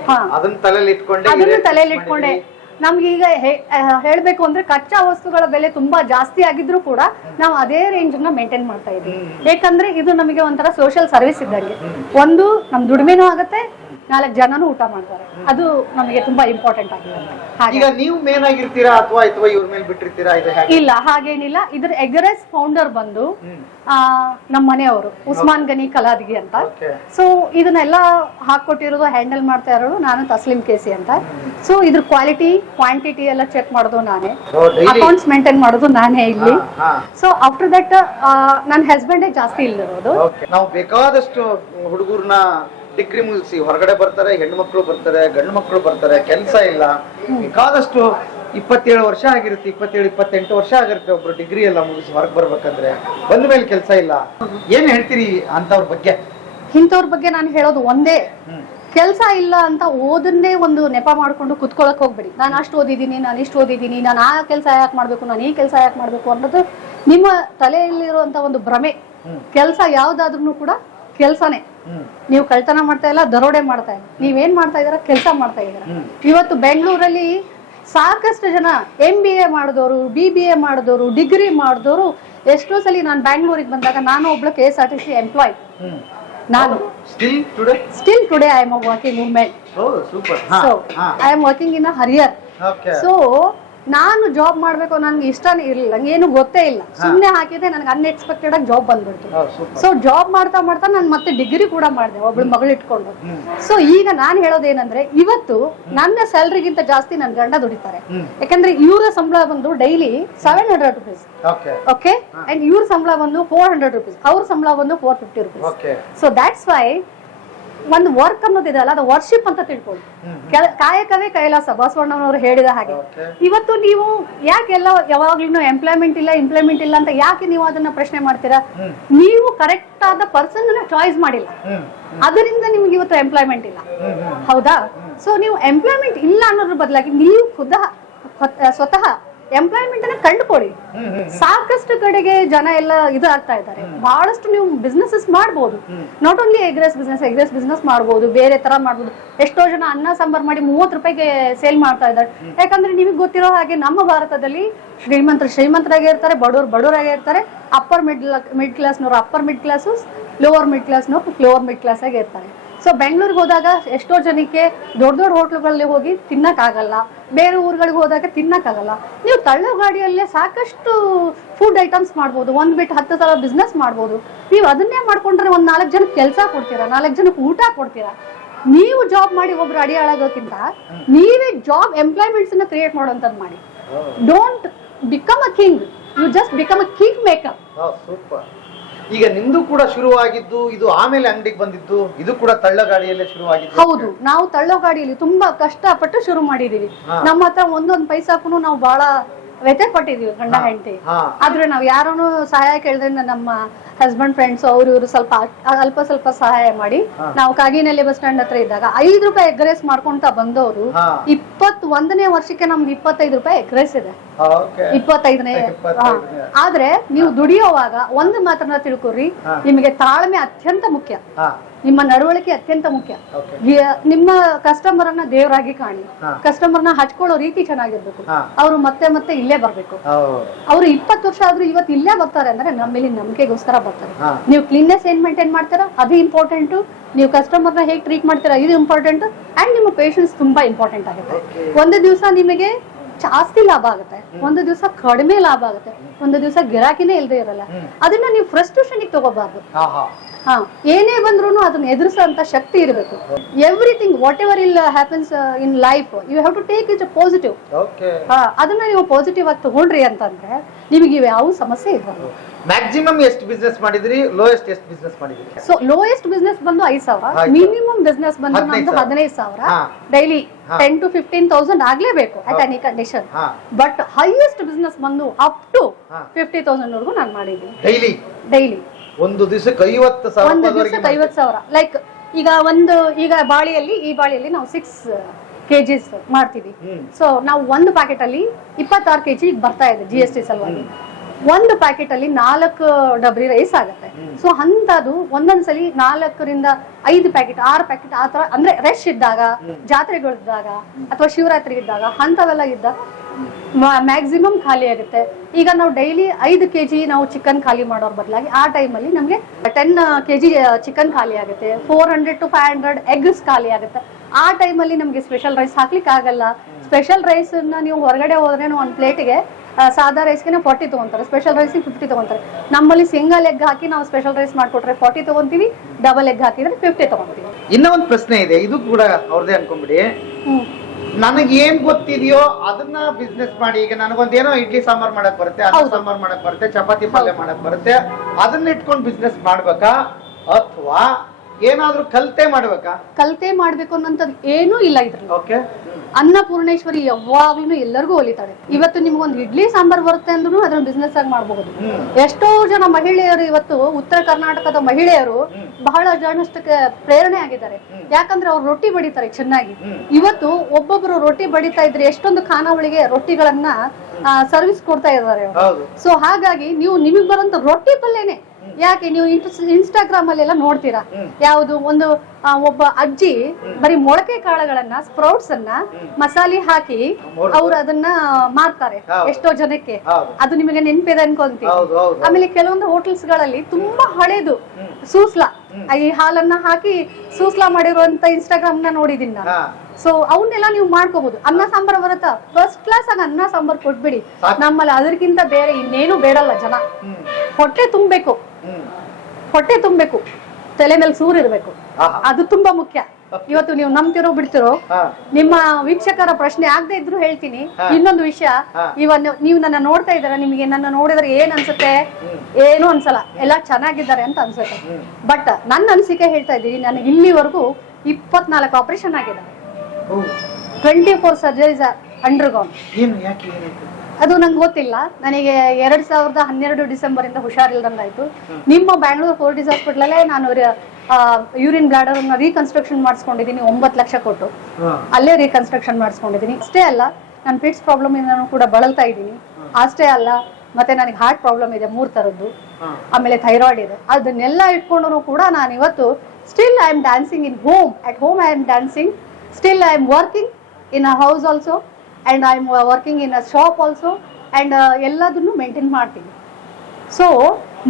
ಹಾ. ಅದನ್ನ ತಲೆಯಲ್ಲಿ ಇಟ್ಕೊಂಡೆ ಅದನ್ನ ತಲೆಯಲ್ಲಿ ಇಟ್ಕೊಂಡೆ. ಮಾಡಿದ್ರಿ. ನಮ್ಗೆ ಈಗ ಹೇ- ಹೇಳ್ಬೇಕು ಅಂದ್ರೆ ಕಚ್ಚಾ ವಸ್ತುಗಳ ಬೆಲೆ ತುಂಬಾ ಜಾಸ್ತಿ ಆಗಿದ್ರು ಕೂಡ ನಾವು ಅದೇ ರೇಂಜ್ನ ಮೇಂಟೈನ್ ಮಾಡ್ತಾ ಇದೀವಿ ಯಾಕಂದ್ರೆ ಇದು ನಮಗೆ ಒಂಥರ ಸೋಷಿಯಲ್ ಸರ್ವಿಸ್ ಇದ್ದಂಗೆ. ಒಂದು ನಮ್ ದುಡಿಮೆನೂ ಆಗತ್ತೆ ನಾಲ್ಕು ಜನನು ಊಟ ಮಾಡ್ತಾರೆ. ಅದು ನಮಗೆ ತುಂಬಾ ಇಂಪಾರ್ಟೆಂಟ್ ಆಗಿದೆ. ಹಾಗೆ. ನೀವು ಮೇನ್ ಆಗಿರ್ತೀರಾ ಅಥವಾ ಅಥವಾ ಇವ್ರ ಮೇಲೆ ಬಿಟ್ಟಿರ್ತೀರಾ? ಇದು ಹೇಗೆ? ಇಲ್ಲ ಹಾಗೇನಿಲ್ಲ. ಇದ್ರ ಎಗ್ರೆಸ್ ಫೌಂಡರ್ ಬಂದು ಆ, ನಮ್ಮ ಮನೆಯವರು ಉಸ್ಮಾನ್ ಗನಿ ಕಲಾದಗಿ ಅಂತ. ಸೊ ಇದನ್ನೆಲ್ಲ ಹಾಕೊಟ್ಟಿರೋದು ಹ್ಯಾಂಡಲ್ ಮಾಡ್ತಾ ಇರೋದು ನಾನು ತಸ್ಲಿಂ ಕೇಸಿ ಅಂತ. ಸೊ ಇದ್ರ ಕ್ವಾಲಿಟಿ ಕ್ವಾಂಟಿಟಿ ಎಲ್ಲ ಚೆಕ್ ಮಾಡೋದು ನಾನೇ. ಓ ಅಕೌಂಟ್ಸ್ ಮೇಂಟೈನ್ ಮಾಡೋದು ನಾನೇ ಇಲ್ಲಿ. ಹಾ ಸೊ ಆಫ್ಟರ್ ದಟ್ ನನ್ನ ಹಸ್ಬೆಂಡೇ ಜಾಸ್ತಿ ಇಲ್ಲಿರೋದು ನಾವು ಬೇಕಾದಷ್ಟು ಹುಡುಗರನ್ನ ಡಿಗ್ರಿ ಮುಗಿಸಿ ಹೊರಗಡೆ ಬರ್ತಾರೆ ಹೆಣ್ಣು ಮಕ್ಕಳು ಬರ್ತಾರೆ ಗಂಡು ಮಕ್ಕಳು ಬರ್ತಾರೆ ಕೆಲಸ ಇಲ್ಲ. ಬೇಕಾದಷ್ಟು ಇಪ್ಪತ್ತೇಳು ವರ್ಷ ಆಗಿರುತ್ತೆ ಇಪ್ಪತ್ತೇಳು ಇಪ್ಪತ್ತೆಂಟು ವರ್ಷ ಆಗಿರುತ್ತೆ ಒಬ್ರು ಡಿಗ್ರಿ ಎಲ್ಲ ಮುಗಿಸಿ ಹೊರಗೆ ಬರ್ಬೇಕಂದ್ರೆ. ಬಂದ ಮೇಲೆ ಕೆಲಸ ಇಲ್ಲ. ಏನ್ ಹೇಳ್ತೀರಿ ಅಂತವ್ರ ಬಗ್ಗೆ? ಇಂಥವ್ರ ಬಗ್ಗೆ ನಾನು ಹೇಳೋದು ಒಂದೇ. ಕೆಲಸ ಇಲ್ಲ ಅಂತ ಓದನ್ನೇ ಒಂದು ನೆಪ ಮಾಡ್ಕೊಂಡು ಕುತ್ಕೊಳಕ್ ಹೋಗ್ಬೇಡಿ. ನಾನು ಅಷ್ಟು ಓದಿದ್ದೀನಿ ನಾನು ಇಷ್ಟು ಓದಿದ್ದೀನಿ ನಾನು ಆ ಕೆಲಸ ಯಾಕೆ ಮಾಡ್ಬೇಕು ನಾನು ಈ ಕೆಲಸ ಯಾಕೆ ಮಾಡ್ಬೇಕು ಅನ್ನೋದು ನಿಮ್ಮ ತಲೆಯಲ್ಲಿರುವಂತ ಒಂದು ಭ್ರಮೆ. ಕೆಲಸ ಯಾವ್ದಾದ್ರೂ ಕೂಡ ಕೆಲಸನೇ. ನೀವು ಕಳ್ತನ ಮಾಡ್ತಾ ಇಲ್ಲ ದರೋಡೆ ಮಾಡ್ತಾ ಇಲ್ಲ. ನೀವೇನ್ ಮಾಡ್ತಾ ಇದೀರ ಕೆಲಸ ಮಾಡ್ತಾ ಇದೀರ ಇವತ್ತು ಬೆಂಗಳೂರಲ್ಲಿ ಸಾಕಷ್ಟು ಜನ ಎಂ ಬಿ ಎ ಮಾಡಿದವರು ಬಿ ಬಿ ಎ ಮಾಡಿದವರು ಡಿಗ್ರಿ ಮಾಡಿದವರು ಎಷ್ಟೋ ಸಲ ನಾನು ಬ್ಯಾಂಗ್ಳೂರಿಗೆ ಬಂದಾಗ ನಾನು ಒಬ್ಳು K S R T C employ ನಾನು. Still today still today I am working women so I am working in Harrier okay so ನಾನು ಜಾಬ್ ಮಾಡ್ಬೇಕು ನನ್ಗೆ ಇಷ್ಟನೇ ಇರಲಿಲ್ಲ. ನಂಗೇನು ಗೊತ್ತೇ ಇಲ್ಲ. ಸುಮ್ಮನೆ ಹಾಕಿದೆ ನನಗೆ ಅನ್ಎಕ್ಸ್ಪೆಕ್ಟೆಡ್ ಆಗಿ ಜಾಬ್ ಬಂದ್ಬಿಡ್ತು. ಸೊ ಜಾಬ್ ಮಾಡ್ತಾ ಮಾಡ್ತಾ ನಾನು ಮತ್ತೆ ಡಿಗ್ರಿ ಕೂಡ ಮಾಡಿದೆ ಒಬ್ಳು ಮಗಳು ಇಟ್ಕೊಂಡು ಸೊ ಈಗ ನಾನು ಹೇಳೋದೇನಂದ್ರೆ ಇವತ್ತು ನನ್ನ ಸ್ಯಾಲ್ರಿಗಿಂತ ಜಾಸ್ತಿ ನನ್ನ ಗಂಡ ದುಡಿತಾರೆ. ಯಾಕಂದ್ರೆ ಇವರ ಸಂಬಳ ಬಂದು daily seven hundred rupees okay and ಇವ್ರ ಸಂಬಳ ಬಂದು ಫೋರ್ ಹಂಡ್ರೆಡ್ ರುಪೀಸ್ ಅವ್ರ ಸಂಬಳ ಬಂದು four fifty rupees so that's why ಒಂದು ವರ್ಕ್ ಅನ್ನೋದಿದೆಯಲ್ಲ ಅದು ವರ್ಷಿಪ್ ಅಂತ ತಿಳ್ಕೊಳ್ಳಿ. ಕಾಯಕವೇ ಕೈಲಾಸ ಬಸವಣ್ಣನವರು ಹೇಳಿದ ಹಾಗೆ. ಇವತ್ತು ನೀವು ಯಾಕೆ ಎಲ್ಲ ಯಾವಾಗ್ಲೂ ಎಂಪ್ಲಾಯ್ಮೆಂಟ್ ಇಲ್ಲ ಇಂಪ್ಲಾಯ್ಮೆಂಟ್ ಇಲ್ಲ ಅಂತ ಯಾಕೆ ನೀವು ಅದನ್ನ ಪ್ರಶ್ನೆ ಮಾಡ್ತೀರಾ? ನೀವು ಕರೆಕ್ಟ್ ಆದ ಪರ್ಸನ್ ಚಾಯ್ಸ್ ಮಾಡಿಲ್ಲ. ಅದರಿಂದ ನಿಮ್ಗೆ ಇವತ್ತು ಎಂಪ್ಲಾಯ್ಮೆಂಟ್ ಇಲ್ಲ. ಹೌದಾ? ಸೊ ನೀವು ಎಂಪ್ಲಾಯ್ಮೆಂಟ್ ಇಲ್ಲ ಅನ್ನೋದ್ರ ಬದಲಾಗಿ ನೀವು ಖುದ ಸ್ವತಃ ಎಂಪ್ಲಾಯ್ಮೆಂಟ್ ಅನ್ನ ಕಂಡುಕೊಳ್ಳಿ. ಸಾಕಷ್ಟು ಕಡೆಗೆ ಜನ ಎಲ್ಲ ಇದು ಆಗ್ತಾ ಇದ್ದಾರೆ. ಬಹಳಷ್ಟು ನೀವು ಬಿಸ್ನೆಸಸ್ ಮಾಡಬಹುದು not only egg rice business egg rice business ಮಾಡಬಹುದು ಬೇರೆ ತರ ಮಾಡಬಹುದು ಎಷ್ಟೋ ಜನ ಅನ್ನ ಸಾಂಬಾರ್ ಮಾಡಿ ಮೂವತ್ತು ರೂಪಾಯಿಗೆ ಸೇಲ್ ಮಾಡ್ತಾ ಇದ್ದಾರೆ. ಯಾಕಂದ್ರೆ ನಿಮಗೆ ಗೊತ್ತಿರೋ ಹಾಗೆ ನಮ್ಮ ಭಾರತದಲ್ಲಿ ಶ್ರೀಮಂತರು ಶ್ರೀಮಂತರಾಗೆ ಇರ್ತಾರೆ ಬಡವರು ಬಡವರಾಗೇ ಇರ್ತಾರೆ. Upper mid mid ಕ್ಲಾಸ್ನವರು upper mid class lower mid ಕ್ಲಾಸ್ನವರು lower mid class ಆಗಿ ಇರ್ತಾರೆ. ಸೊ ಬೆಂಗಳೂರಿಗೆ ಹೋದಾಗ ಎಷ್ಟೋ ಜನಕ್ಕೆ ದೊಡ್ಡ ದೊಡ್ಡ ಹೋಟ್ಲುಗಳಲ್ಲಿ ಹೋಗಿ ತಿನ್ನಕ್ಕಾಗಲ್ಲ. ಬೇರೆ ಊರುಗಳಿಗೆ ಹೋದಾಗ ತಿನ್ನಕ್ಕಾಗಲ್ಲ. ನೀವು ತಳ್ಳೋ ಗಾಡಿಯಲ್ಲೇ ಸಾಕಷ್ಟು ಫುಡ್ ಐಟಮ್ಸ್ ಮಾಡ್ಬೋದು. ಒಂದು ಬಿಟ್ಟು ಹತ್ತು ಸಲ ಬಿಸ್ನೆಸ್ ಮಾಡ್ಬೋದು. ನೀವು ಅದನ್ನೇ ಮಾಡ್ಕೊಂಡ್ರೆ ಒಂದು ನಾಲ್ಕು ಜನಕ್ಕೆ ಕೆಲಸ ಕೊಡ್ತೀರಾ? ನಾಲ್ಕು ಜನಕ್ಕೆ ಊಟ ಕೊಡ್ತೀರಾ? ನೀವು ಜಾಬ್ ಮಾಡಿ ಒಬ್ರು ಅಡಿ ಆಳಾಗೋಕ್ಕಿಂತ ನೀವೇ ಜಾಬ್ ಎಂಪ್ಲಾಯ್ಮೆಂಟ್ಸ್ ಕ್ರಿಯೇಟ್ ಮಾಡೋಂಥದ್ದು ಮಾಡಿ. Don't become a king you just become a king maker super ಈಗ ನಿಂದು ಕೂಡ ಶುರುವಾಗಿದ್ದು ಇದು ಆಮೇಲೆ ಅಂಗಡಿಗೆ ಬಂದಿದ್ದು ಇದು ಕೂಡ ತಳ್ಳ ಗಾಡಿಯಲ್ಲೇ ಶುರುವಾಗಿದ್ದು ಹೌದು ನಾವು ತಳ್ಳೋ ಗಾಡಿಯಲ್ಲಿ ತುಂಬಾ ಕಷ್ಟಪಟ್ಟು ಶುರು ಮಾಡಿದೀವಿ. ನಮ್ಮ ಹತ್ರ ಒಂದೊಂದು ಪೈಸಾಕು ನಾವು ಬಹಳ ವ್ಯಥೆ ಕೊಟ್ಟಿದೀವಿ ಗಂಡ ಹೆಂಡತಿ. ಆದ್ರೆ ನಾವ್ ಯಾರನ್ನು ಸಹಾಯ ಕೇಳಿದ್ರಿಂದ ನಮ್ಮ ಹಸ್ಬೆಂಡ್ ಫ್ರೆಂಡ್ಸ್ ಅವ್ರು ಇವರು ಸ್ವಲ್ಪ ಅಲ್ಪ ಸ್ವಲ್ಪ ಸಹಾಯ ಮಾಡಿ ನಾವು ಕಾಗಿನಲ್ಲಿ ಬಸ್ ಸ್ಟ್ಯಾಂಡ್ ಹತ್ರ ಇದ್ದಾಗ ಐದು ರೂಪಾಯಿ ಎಗ್ ರೈಸ್ ಮಾಡ್ಕೊಂತ ಬಂದವರು. ಇಪ್ಪತ್ ಒಂದನೇ ವರ್ಷಕ್ಕೆ ನಮ್ಗೆ ಇಪ್ಪತ್ತೈದು ರೂಪಾಯಿ ಎಗ್ ರೈಸ್ ಇದೆ ಇಪ್ಪತ್ತೈದನೇ. ಆದ್ರೆ ನೀವು ದುಡಿಯೋವಾಗ ಒಂದು ಮಾತನ್ನ ತಿಳ್ಕೊರಿ ನಿಮಗೆ ತಾಳ್ಮೆ ಅತ್ಯಂತ ಮುಖ್ಯ. ನಿಮ್ಮ ನಡವಳಿಕೆ ಅತ್ಯಂತ ಮುಖ್ಯ. ನಿಮ್ಮ ಕಸ್ಟಮರ್ ಅನ್ನ ದೇವರಾಗಿ ಕಾಣಿ. ಕಸ್ಟಮರ್ನ ಹಚ್ಕೊಳ್ಳೋ ರೀತಿ ಚೆನ್ನಾಗಿರ್ಬೇಕು. ಅವರು ಮತ್ತೆ ಮತ್ತೆ ಇಲ್ಲೇ ಬರ್ಬೇಕು. ಅವರು ಇಪ್ಪತ್ತು ವರ್ಷ ಆದ್ರೂ ಇವತ್ತು ಇಲ್ಲೇ ಬರ್ತಾರೆ ಅಂದ್ರೆ ನಮ್ಮ ಮೇಲೆ ನಂಬಿಕೆಗೋಸ್ಕರ ಬರ್ತಾರೆ. ನೀವು ಕ್ಲೀನ್ನೆಸ್ ಏನ್ ಮೇಂಟೈನ್ ಮಾಡ್ತೀರಾ? ಅದು ಇಂಪಾರ್ಟೆಂಟ್ ನೀವು ಕಸ್ಟಮರ್ನ ಹೇಗೆ ಟ್ರೀಟ್ ಮಾಡ್ತೀರಾ? ಇದು ಇಂಪಾರ್ಟೆಂಟ್ ಅಂಡ್ ನಿಮ್ಮ ಪೇಷನ್ಸ್ ತುಂಬಾ ಇಂಪಾರ್ಟೆಂಟ್ ಆಗುತ್ತೆ. ಒಂದು ದಿವಸ ನಿಮಗೆ ಜಾಸ್ತಿ ಲಾಭ ಆಗುತ್ತೆ. ಒಂದು ದಿವಸ ಕಡಿಮೆ ಲಾಭ ಆಗುತ್ತೆ. ಒಂದು ದಿವಸ ಗಿರಾಕಿನೇ ಇಲ್ಲದೆ ಇರಲ್ಲ. ಅದನ್ನ ನೀವು ಫ್ರಸ್ಟ್ರೇಷನ್ ತಗೋಬಾರ್ದು. ಹಾ ಏನೇ ಬಂದ್ರು ಅದನ್ನ ಎದುರಿಸುವಂತ ಶಕ್ತಿ ಇರಬೇಕು. Everything what ever ill happens in life you have to take it positive ಅದನ್ನ ನೀವು ಪಾಸಿಟಿವ್ ಆಗಿ ತಗೊಂಡ್ರಿ ಅಂತಂದ್ರೆ ನಿಮಗೆ ಯಾವ ಸಮಸ್ಯೆ ಇರಲ್ಲ ಮ್ಯಾಕ್ಸಿಮಮ್ ಎಷ್ಟು ಬಿಸ್ನೆಸ್ ಮಾಡಿದ್ರಿ? ಲೋಯೆಸ್ಟ್ ಎಷ್ಟು ಬಿಸ್ನೆಸ್ ಮಾಡಿದ್ರಿ? ಸೊ ಲೋಯೆಸ್ಟ್ ಬಿಸ್ನೆಸ್ ಬಂದು ಐದು ಸಾವಿರ. ಮಿನಿಮಮ್ ಬಿಸ್ನೆಸ್ ಬಂದು ಹದಿನೈದು ನಮ್ದು. ಹದಿನೈದು ಸಾವಿರ. Daily. Ten to fifteen thousand ಆಗ್ಲೇಬೇಕು at any condition but highest business ಬಂದು up to. Fifty thousand work ನಾನು ಮಾಡಿದ್ದೀನಿ. ಡೈಲಿ ಡೈಲಿ ಒಂದು ದಿವಸಕ್ಕೆ ಐವತ್ತು ಒಂದು ದಿವಸಕ್ಕೆ ಐವತ್ತು ಸಾವಿರ. ಲೈಕ್ ಈಗ ಒಂದು ಈಗ ಬಾಳಿಯಲ್ಲಿ ಈ ಬಾಳಿಯಲ್ಲಿ ನಾವು ಸಿಕ್ಸ್ ಕೆಜಿಸ್ ಮಾಡ್ತೀವಿ. ಹ್ಮ್. ಸೊ ನಾವು ಒಂದು ಪ್ಯಾಕೆಟ್ ಅಲ್ಲಿ ಇಪ್ಪತ್ತಾರು ಕೆಜಿ ಬರ್ತಾ ಇದೆ ಜಿ ಎಸ್ ಟಿ ಸಲುವಾಗಿ. ಒಂದು ಪ್ಯಾಕೆಟ್ ಅಲ್ಲಿ ನಾಲ್ಕು ಡಬ್ರಿ ರೈಸ್ ಆಗುತ್ತೆ. ಸೊ ಅಂತದು ಒಂದೊಂದ್ಸಲಿ ನಾಲ್ಕರಿಂದ ಐದು ಪ್ಯಾಕೆಟ್ ಆರು ಪ್ಯಾಕೆಟ್ ಆ ತರ ಅಂದ್ರೆ ರಶ್ ಇದ್ದಾಗ ಜಾತ್ರೆಗಳಿದ್ದಾಗ ಅಥವಾ ಶಿವರಾತ್ರಿ ಇದ್ದಾಗ ಅಂತವೆಲ್ಲ ಇದ್ದ ಮ್ಯಾಕ್ಸಿಮಮ್ ಖಾಲಿ ಆಗುತ್ತೆ. ಈಗ ನಾವು ಡೈಲಿ ಐದು ಕೆ ಜಿ ನಾವು ಚಿಕನ್ ಖಾಲಿ ಮಾಡೋರ್ ಬದಲಾಗಿ ಆ ಟೈಮಲ್ಲಿ ನಮಗೆ ಟೆನ್ ಕೆ ಜಿ ಚಿಕನ್ ಖಾಲಿ ಆಗುತ್ತೆ. Four hundred to five hundred eggs ಖಾಲಿ ಆಗುತ್ತೆ. ಆ ಟೈಮಲ್ಲಿ ನಮಗೆ ಸ್ಪೆಷಲ್ ರೈಸ್ ಹಾಕ್ಲಿಕ್ಕೆ ಆಗಲ್ಲ ಸ್ಪೆಷಲ್ ರೈಸ್ ನೀವು ಹೊರಗಡೆ ಹೋದ್ರೆ ಒಂದು ಪ್ಲೇಟ್ಗೆ ಸಾದಾ ರೈಸ್ಗೆ ಫಾರ್ಟಿ ತಗೊಂತಾರೆ ಸ್ಪೆಷಲ್ ರೈಸ್ ಫಿಫ್ಟಿ ತಗೊಂತಾರೆ. ನಮ್ಮಲ್ಲಿ ಸಿಂಗಲ್ ಎಗ್ ಹಾಕಿ ನಾವು ಸ್ಪೆಷಲ್ ರೈಸ್ ಮಾಡ್ಕೊಟ್ರೆ ಫಾರ್ಟಿ ತಗೊಂತೀವಿ ಡಬಲ್ ಎಗ್ ಹಾಕಿದ್ರೆ ಫಿಫ್ಟಿ ತಗೊಂತೀವಿ. ಇನ್ನೂ ಒಂದು ಪ್ರಶ್ನೆ ಇದೆ ಇದು ಕೂಡ ಅವ್ರದೇ ಅನ್ಕೊಂಬಿಡಿ. ನನಗೆ ಏನ್ ಗೊತ್ತಿದೆಯೋ ಅದನ್ನ ಬಿಸ್ನೆಸ್ ಮಾಡಿ ಈಗ ನನಗೊಂದೇನೋ ಇಡ್ಲಿ ಸಾಂಬಾರ್ ಮಾಡಕ್ ಬರುತ್ತೆ ಅದು ಸಾಂಬಾರ್ ಮಾಡಕ್ ಬರುತ್ತೆ ಚಪಾತಿ ಪಲ್ಯ ಮಾಡಕ್ ಬರುತ್ತೆ ಅದನ್ನ ಇಟ್ಕೊಂಡು ಬಿಸ್ನೆಸ್ ಮಾಡ್ಬೇಕಾ? ಅಥವಾ ಏನಾದ್ರೂ ಕಲ್ತೆ ಮಾಡ್ಬೇಕಾ? ಕಲ್ತೆ ಮಾಡ್ಬೇಕು ಅನ್ನೋಂಥದ್ದು ಏನೂ ಇಲ್ಲ ಇದ್ರಲ್ಲಿ. ಓಕೆ ಅನ್ನಪೂರ್ಣೇಶ್ವರಿ ಯಾವಾಗ್ಲೂ ಎಲ್ಲರಿಗೂ ಒಲಿತಾಳೆ. ಇವತ್ತು ನಿಮ್ಗೊಂದು ಇಡ್ಲಿ ಸಾಂಬಾರ್ ಬರುತ್ತೆ ಅಂದ್ರೂ ಅದನ್ನ ಬಿಸ್ನೆಸ್ ಆಗಿ ಮಾಡಬಹುದು. ಎಷ್ಟೋ ಜನ ಮಹಿಳೆಯರು ಇವತ್ತು ಉತ್ತರ ಕರ್ನಾಟಕದ ಮಹಿಳೆಯರು ಬಹಳ ಜನಷ್ಟಕ್ಕೆ ಪ್ರೇರಣೆ ಆಗಿದ್ದಾರೆ. ಯಾಕಂದ್ರೆ ಅವ್ರು ರೊಟ್ಟಿ ಬಡಿತಾರೆ ಚೆನ್ನಾಗಿ. ಇವತ್ತು ಒಬ್ಬೊಬ್ರು ರೊಟ್ಟಿ ಬಡಿತಾ ಇದ್ರೆ ಎಷ್ಟೊಂದು ಖಾನಾವಳಿಗೆ ರೊಟ್ಟಿಗಳನ್ನ ಸರ್ವಿಸ್ ಕೊಡ್ತಾ ಇದ್ದಾರೆ. ಸೊ ಹಾಗಾಗಿ ನೀವು ನಿಮಗ್ ಬರೋಂತ ರೊಟ್ಟಿ ಪಲ್ಯನೇ ಯಾಕೆ ನೀವು ಇನ್ಸ್ಟಾಗ್ರಾಮ್ ಅಲ್ಲೆಲ್ಲ ನೋಡ್ತೀರಾ? ಯಾವುದು ಒಂದು ಒಬ್ಬ ಅಜ್ಜಿ ಬರೀ ಮೊಳಕೆ ಕಾಳುಗಳನ್ನ ಸ್ಪ್ರೌಟ್ಸ್ ಅನ್ನ ಮಸಾಲೆ ಹಾಕಿ. ಅವ್ರು ಅದನ್ನ ಮಾರ್ತಾರೆ. ಎಷ್ಟೋ ಜನಕ್ಕೆ. ಅದು ನಿಮಗೆ ನೆನಪಿದೆ ಅನ್ಕೊಂತೀನಿ. ಹೌದು ಆಮೇಲೆ ಕೆಲವೊಂದು ಹೋಟೆಲ್ಸ್ಗಳಲ್ಲಿ ತುಂಬಾ ಹಳೇದು ಸೂಸ್ಲಾ. ಈ ಹಾಲನ್ನ ಹಾಕಿ ಸೂಸ್ಲಾ ಮಾಡಿರುವಂತ ಇನ್ಸ್ಟಾಗ್ರಾಮ್ನ ನೋಡಿದೀನಿ ನಾನು. ಸೊ ಅವನ್ನೆಲ್ಲ ನೀವು ಮಾಡ್ಕೋಬಹುದು ಅನ್ನ ಸಾಂಬಾರ್ ಬರುತ್ತಾ? ಫಸ್ಟ್ ಕ್ಲಾಸ್ ಆಗಿ ಅನ್ನ ಸಾಂಬಾರ್ ಕೊಟ್ಬಿಡಿ. ನಮ್ಮಲ್ಲಿ ಅದಕ್ಕಿಂತ ಬೇರೆ ಇನ್ನೇನು ಬೇಡಲ್ಲ ಜನ. ಹೊಟ್ಟೆ ತುಂಬಬೇಕು. ಹೊಟ್ಟೆ ತುಂಬಬೇಕು ತಲೆ ಮೇಲೆ ಸೂರ್ ಇರಬೇಕು. ಅದು ತುಂಬಾ ಮುಖ್ಯ. ಇವತ್ತು ನೀವು ನಂಬ್ತಿರೋ ಬಿಡ್ತಿರೋ ನಿಮ್ಮ ವೀಕ್ಷಕರ ಪ್ರಶ್ನೆ ಆಗದೆ ಇದ್ರು ಹೇಳ್ತೀನಿ. ಇನ್ನೊಂದು ವಿಷಯ ಇವ ನೀವು ನನ್ನ ನೋಡ್ತಾ ಇದ್ದೀರಾ ನಿಮಗೆ ನನ್ನ ನೋಡಿದ್ರೆ ಏನ್ ಅನ್ಸುತ್ತೆ? ಏನು ಅನ್ಸಲ್ಲ. ಎಲ್ಲ ಚೆನ್ನಾಗಿದ್ದಾರೆ ಅಂತ ಅನ್ಸುತ್ತೆ. ಬಟ್ ನನ್ನ ಅನಿಸಿಕೆ ಹೇಳ್ತಾ ಇದ್ದೀನಿ ನನಗೆ ಇಲ್ಲಿವರೆಗೂ ಇಪ್ಪತ್ನಾಲ್ಕು ಆಪರೇಷನ್ ಆಗಿದೆ. Twenty four surgeries undergone. ಅದು ನಂಗೆ ಗೊತ್ತಿಲ್ಲ. ನನಗೆ ಎರಡ್ ಸಾವಿರದ ಹನ್ನೆರಡು ಡಿಸೆಂಬರ್ ಇಂದ ಹುಷಾರಿಲ್ದಂಗಾಯ್ತು. ನಿಮ್ಮ ಬ್ಯಾಂಗ್ಳೂರ್ ಫೋರ್ಟಿಸ್ ಹಾಸ್ಪಿಟಲ್ ಅಲ್ಲೇ ನಾನು ಯೂರಿನ್ ಬ್ಲಾಡರ್ ರೀಕನ್ಸ್ಟ್ರಕ್ಷನ್ ಮಾಡಿಸ್ಕೊಂಡಿದ್ದೀನಿ ಒಂಬತ್ತು ಲಕ್ಷ ಕೊಟ್ಟು. ಅಲ್ಲೇ ರೀಕನ್ಸ್ಟ್ರಕ್ಷನ್ ಮಾಡಿಸ್ಕೊಂಡಿದ್ದೀನಿ ಅಷ್ಟೇ ಅಲ್ಲ ನಾನು ಪಿಟ್ಸ್ ಪ್ರಾಬ್ಲಮ್ ಇಂದ ಕೂಡ ಬಳಲ್ತಾ ಇದ್ದೀನಿ. ಅಷ್ಟೇ ಅಲ್ಲ ಮತ್ತೆ ನನಗೆ ಹಾರ್ಟ್ ಪ್ರಾಬ್ಲಮ್ ಇದೆ ಮೂರ್ ತರದ್ದು ಆಮೇಲೆ ಥೈರಾಯ್ಡ್ ಇದೆ. ಅದನ್ನೆಲ್ಲ ಇಟ್ಕೊಂಡು ಕೂಡ ನಾನು ಇವತ್ತು still I am dancing in home at home I am dancing still I am working in a house also and I am working in a shop also and ಎಲ್ಲದನ್ನು ಮೇಂಟೈನ್ ಮಾಡ್ತೀನಿ. ಸೊ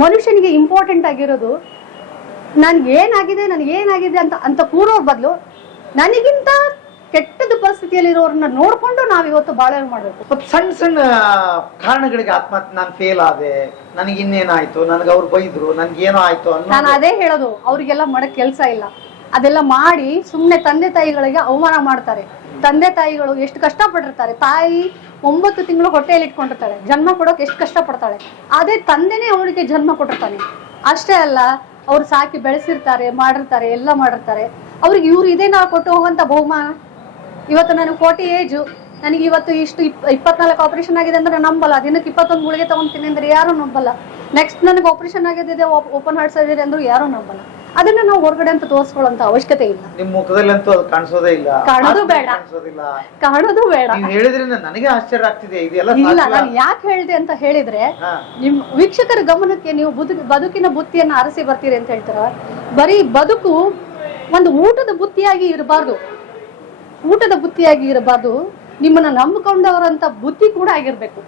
ಮನುಷ್ಯನಿಗೆ important ಆಗಿರೋದು ನನಗೆ ಏನಾಗಿದೆ ನನಗೆ ಏನಾಗಿದೆ ಅಂತ ಅಂತ ಕೂರೋರ್ ಬದಲು ನನಗಿಂತ ಕೆಟ್ಟದ ಪರಿಸ್ಥಿತಿಯಲ್ಲಿರೋರನ್ನ ನೋಡ್ಕೊಂಡು ನಾವು ಇವತ್ತು ಬಾಳೆ ಮಾಡಬೇಕು ಸ್ವಲ್ಪ ಸಣ್ಣ ಸಣ್ಣ ಕಾರಣಗಳಿಗೆ ಆತ್ಮಹತ್ಯೆ ನಾನು ಫೇಲ್ ಆದೆ ನನಗೆ ಇನ್ನೇನಾಯ್ತು ನನಗೆ ಅವ್ರು ಬೈದ್ರು ನನ್ಗೆ ಏನೋ ಆಯ್ತು ನಾನು ಅದೇ ಹೇಳೋದು ಅವರಿಗೆಲ್ಲ ಮಾಡಕ್ ಕೆಲಸ ಇಲ್ಲ. ಅದೆಲ್ಲ ಮಾಡಿ ಸುಮ್ಮನೆ ತಂದೆ ತಾಯಿಗಳಿಗೆ ಅವಮಾನ ಮಾಡ್ತಾರೆ. ತಂದೆ ತಾಯಿಗಳು ಎಷ್ಟು ಕಷ್ಟಪಟ್ಟಿರ್ತಾರೆ. ತಾಯಿ ಒಂಬತ್ತು ತಿಂಗಳು ಹೊಟ್ಟೆಯಲ್ಲಿ ಇಟ್ಕೊಂಡಿರ್ತಾಳೆ ಜನ್ಮ ಕೊಡೋಕೆ ಎಷ್ಟು ಕಷ್ಟಪಡ್ತಾಳೆ. ಅದೇ ತಂದೆನೇ ಅವಳಿಗೆ ಜನ್ಮ ಕೊಟ್ಟಿರ್ತಾನೆ. ಅಷ್ಟೇ ಅಲ್ಲ, ಅವ್ರು ಸಾಕಿ ಬೆಳೆಸಿರ್ತಾರೆ, ಮಾಡಿರ್ತಾರೆ, ಎಲ್ಲ ಮಾಡಿರ್ತಾರೆ. ಅವ್ರಿಗೆ ಇವ್ರು ಇದೇ ನಾವು ಕೊಟ್ಟು ಹೋಗುವಂತ ಬಹುಮಾನ? ಇವತ್ತು ನನಗೆ ಫೋರ್ಟಿ ಏಜು. ನನಗೆ ಇವತ್ತು ಇಷ್ಟು ಇಪ್, ಇಪ್ಪತ್ನಾಲ್ಕು ಆಪರೇಷನ್ ಆಗಿದೆ ಅಂದ್ರೆ ನಂಬಲ್ಲ. ದಿನಕ್ಕೆ ಇಪ್ಪತ್ತೊಂದು ಗುಳಿಗೆ ತಗೊಂತೀನಿ ಅಂದ್ರೆ ಯಾರು ನಂಬಲ್ಲ. ನೆಕ್ಸ್ಟ್ ನನಗೆ ಆಪರೇಷನ್ ಆಗಿದೆ ಓಪನ್ ಹಾರ್ಟ್ ಸರ್ಜರಿ ಅಂದ್ರೂ ಯಾರು ನಂಬಲ್ಲ. ಅದನ್ನ ನಾವು ಹೊರಗಡೆ ಅಂತ ತೋರಿಸ್ಕೊಳ್ಳೋಂತ ಅವಶ್ಯಕತೆ ಇಲ್ಲ. ನಿಮ್ ಮುಖದಲ್ಲಂತೂ ಅದು ಕಾಣಿಸೋದೇ ಇಲ್ಲ. ಕಾಣೋದು ಬೇಡ. ಕಾಣಿಸೋದಿಲ್ಲ. ಕಾಣೋದು ಬೇಡ. ನೀವ್ ಹೇಳಿದ್ರಿಂದ ನನಗೆ ಆಶ್ಚರ್ಯ ಆಗ್ತಿದೆ. ಇದೆಲ್ಲ ಇಲ್ಲ? ನಾನು ಯಾಕೆ ಹೇಳಿದೆ ಅಂತ ಹೇಳಿದ್ರೆ. ನಿಮ್ ವೀಕ್ಷಕರ ಗಮನಕ್ಕೆ ನೀವು ಬದುಕು ಬದುಕಿನ ಬುತ್ತಿಯನ್ನ ಅರಸಿ ಬರ್ತೀರಿ ಅಂತ ಹೇಳ್ತಾರ. ಬರೀ ಬದುಕು ಒಂದು ಊಟದ ಬುತ್ತಿಯಾಗಿ ಇರಬಾರ್ದು. ಊಟದ ಬುತ್ತಿಯಾಗಿ ಇರಬಾರ್ದು. ನಿಮ್ಮನ್ನ ನಂಬಿಕೊಂಡವರಂತ ಬುದ್ಧಿ ಕೂಡ ಆಗಿರ್ಬೇಕು.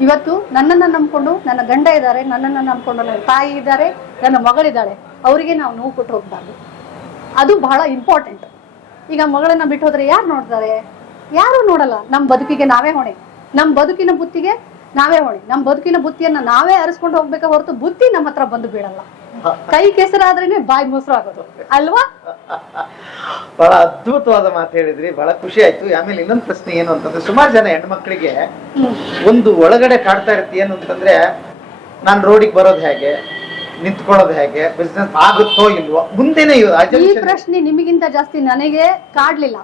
ಇವತ್ತು ನನ್ನನ್ನ ನಂಬ್ಕೊಂಡು ನನ್ನ ಗಂಡ ಇದ್ದಾರೆ ನನ್ನನ್ನ ನಂಬ್ಕೊಂಡು ನನ್ನ ತಾಯಿ ಇದ್ದಾರೆ ನನ್ನ ಮಗಳಿದ್ದಾಳೆ ಅವರಿಗೆ ನಾವು ನೋವು ಕೊಟ್ಟು ಹೋಗ್ಬಾರ್ದು. ಅದು ಬಹಳ ಇಂಪಾರ್ಟೆಂಟ್ ಈಗ ಮಗಳನ್ನ ಬಿಟ್ಟು ಹೋದ್ರೆ ಯಾರು ನೋಡ್ತಾರೆ? ಯಾರು ನೋಡಲ್ಲ. ನಮ್ಮ ಬದುಕಿಗೆ ನಾವೇ ಹೊಣೆ. ನಮ್ಮ ಬದುಕಿನ ಬುತ್ತಿಗೆ ನಾವೇ ಹೊಣೆ. ನಮ್ಮ ಬದುಕಿನ ಬುತ್ತಿಯನ್ನ ನಾವೇ ಅರಿಸ್ಕೊಂಡು ಹೋಗ್ಬೇಕ ಹೊರತು ಬುತ್ತಿ ನಮ್ಮ ಹತ್ರ ಬಂದು ಬೀಳಲ್ಲ. ಕೈ ಕೆಸರಾದ್ರೇನೆ ಬಾಯಿ ಮೊಸರು ಆಗೋದು. ಅಲ್ವಾ? ಬಹಳ ಅದ್ಭುತವಾದ ಮಾತು ಹೇಳಿದ್ರಿ. ಬಹಳ ಖುಷಿ ಆಯ್ತು. ಆಮೇಲೆ ಇನ್ನೊಂದು ಪ್ರಶ್ನೆ ಏನು ಅಂತಂದ್ರೆ ಸುಮಾರು ಜನ ಹೆಣ್ಮಕ್ಳಿಗೆ ಒಂದು ಒಳಗಡೆ ಕಾಡ್ತಾ ಇರ್ತಿ ಏನು ಅಂತಂದ್ರೆ ನಾನು ರೋಡಿಗೆ ಬರೋದು ಹೇಗೆ? ನಿಂತ್ಕೊಳ್ಳೋದು ಹೇಗೆ? ಬಿಸ್ನೆಸ್ ಆಗುತ್ತೋ ಇಲ್ವೋ? ಮುಂದೆನೆ ಈ ಪ್ರಶ್ನೆ ನಿಮಗಿಂತ ಜಾಸ್ತಿ ನನಗೆ ಕಾಡ್ಲಿಲ್ಲ.